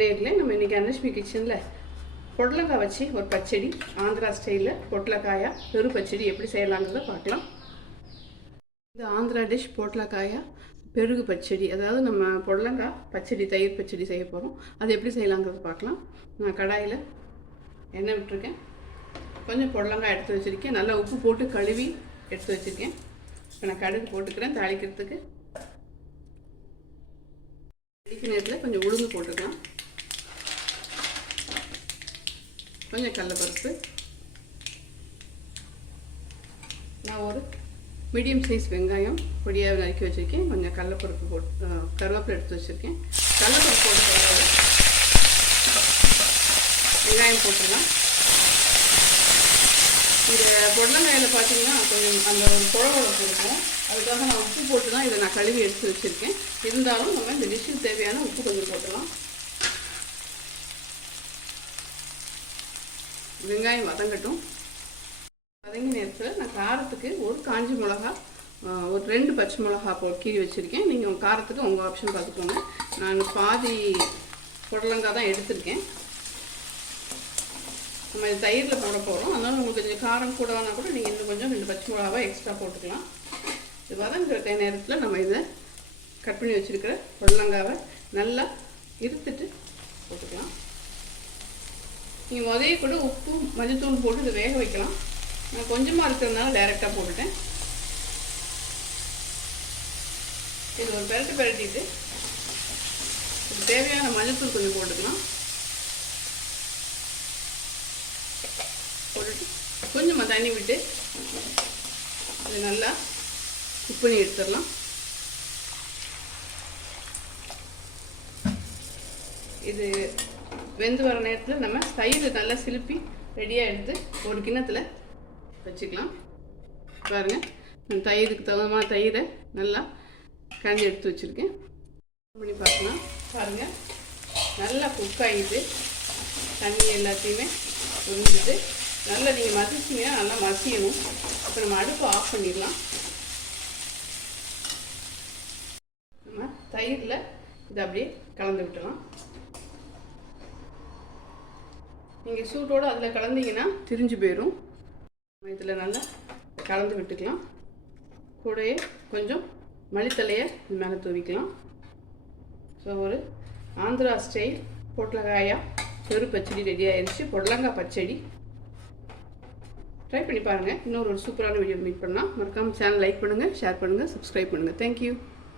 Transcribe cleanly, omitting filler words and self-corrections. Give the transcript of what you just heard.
நேரில் நம்ம இன்றைக்கி அன்னலட்சுமி கிச்சனில் பொடலங்காய் வச்சு ஒரு பச்சடி, ஆந்திரா ஸ்டைலில் பொட்லக்காயா பெரு பச்சடி எப்படி செய்யலாங்கிறத பார்க்கலாம். இது ஆந்திரா டிஷ் பொட்லக்காயா பெருகு பச்சடி. அதாவது நம்ம பொடலங்காய் பச்சடி, தயிர் பச்சடி செய்ய போகிறோம். அது எப்படி செய்யலாங்கிறத பார்க்கலாம். நான் கடாயில் எண்ணெய் விட்டுருக்கேன். கொஞ்சம் பொடலங்காய் எடுத்து வச்சுருக்கேன். நல்லா உப்பு போட்டு கழுவி எடுத்து வச்சுருக்கேன். இப்போ நான் கடுகு போட்டுக்கிறேன். தாளிக்கிறதுக்கு நேரத்தில் கொஞ்சம் உளுந்து போட்டுக்கலாம். கொஞ்சம் கடலைப்பருப்பு, நான் ஒரு மீடியம் சைஸ் வெங்காயம் பொடியாக நறுக்கி வச்சுருக்கேன். கொஞ்சம் கடலைப்பருப்பு போட்டு கருவேப்பிலை எடுத்து வச்சுருக்கேன். கடலைப்பருப்பு போட்டு வெங்காயம் போட்டுக்கலாம். இந்த பொடலங்காயில் பார்த்தீங்கன்னா கொஞ்சம் அந்த குழம்பு இருக்கும். அதுக்காக நான் உப்பு போட்டு தான் இதை நான் கழுவி எடுத்து வச்சுருக்கேன். இருந்தாலும் நம்ம இந்த டிஷ்ஷுக்கு தேவையான உப்பு கொஞ்சம் போட்டுக்கலாம். வெங்காயம் வதங்கட்டும். வதங்கி நேரத்தில் நான் காரத்துக்கு ஒரு காஞ்சி மிளகா, ஒரு 2 பச்சை மிளகா கீறி வச்சுருக்கேன். நீங்கள் உங்கள் காரத்துக்கு உங்கள் ஆப்ஷன் பார்த்துக்கோங்க. நான் பாதி புடலங்காய் தான் எடுத்திருக்கேன். நம்ம இது தயிரில் போட போகிறோம். அதனால் உங்களுக்கு கொஞ்சம் காரம் கூட வேணால் கூட நீங்கள் இன்னும் கொஞ்சம் 2 பச்சை மிளகாவை எக்ஸ்ட்ரா போட்டுக்கலாம். இது வதங்குற நேரத்தில் நம்ம இதை கட் பண்ணி வச்சுருக்கிற புடலங்காவை நல்லா இருத்துட்டு போட்டுக்கலாம். நீங்கள் முதல்ல கூட உப்பு மஞ்சத்தூள் போட்டு இதை வேக வைக்கலாம். நான் கொஞ்சமாக இருக்கிறதுனால டைரெக்டாக போட்டுட்டேன். இது ஒரு பெரட்டிட்டு இது தேவையான மஞ்சத்தூள் கொஞ்சம் போட்டுக்கலாம். போட்டுட்டு கொஞ்சமாக தண்ணி விட்டு இது நல்லா குக் பண்ணி எடுத்துடலாம். இது வெந்து வர நேரத்தில் நம்ம தயிர் நல்லா சிலுப்பி ரெடியாக எடுத்து ஒரு கிண்ணத்தில் வச்சுக்கலாம். பாருங்கள், நான் தயிருக்கு தகுந்த தயிரை நல்லா கஞ்சி எடுத்து வச்சுருக்கேன். பண்ணி பார்க்கலாம். பாருங்கள், நல்லா குக் ஆகிட்டு தண்ணி எல்லாத்தையுமே உறிஞ்சிட்டு நல்லா நீங்கள் மசிச்சிங்கன்னா நல்லா மசியணும். இப்போ நம்ம அடுப்பு ஆஃப் பண்ணிடலாம். நம்ம தயிரில் இதை அப்படியே கலந்து விட்டுலாம். நீங்கள் சூட்டோடு அதில் கலந்தீங்கன்னா திரிஞ்சு போயிடும். இதில் நல்லா கலந்து விட்டுக்கலாம். கூடயே கொஞ்சம் மல்லித்தலையை மேலே தூவிக்கலாம். ஸோ ஒரு ஆந்திரா ஸ்டைல் பொட்லக்காயா பெரு பச்சடி ரெடி ஆயிடுச்சு. பொடலங்காய் பச்சடி ட்ரை பண்ணி பாருங்கள். இன்னொரு சூப்பரான வீடியோ மீட் பண்ணலாம். மறக்காமல் சேனல் லைக் பண்ணுங்கள், ஷேர் பண்ணுங்கள், சப்ஸ்கிரைப் பண்ணுங்கள். தேங்க்யூ.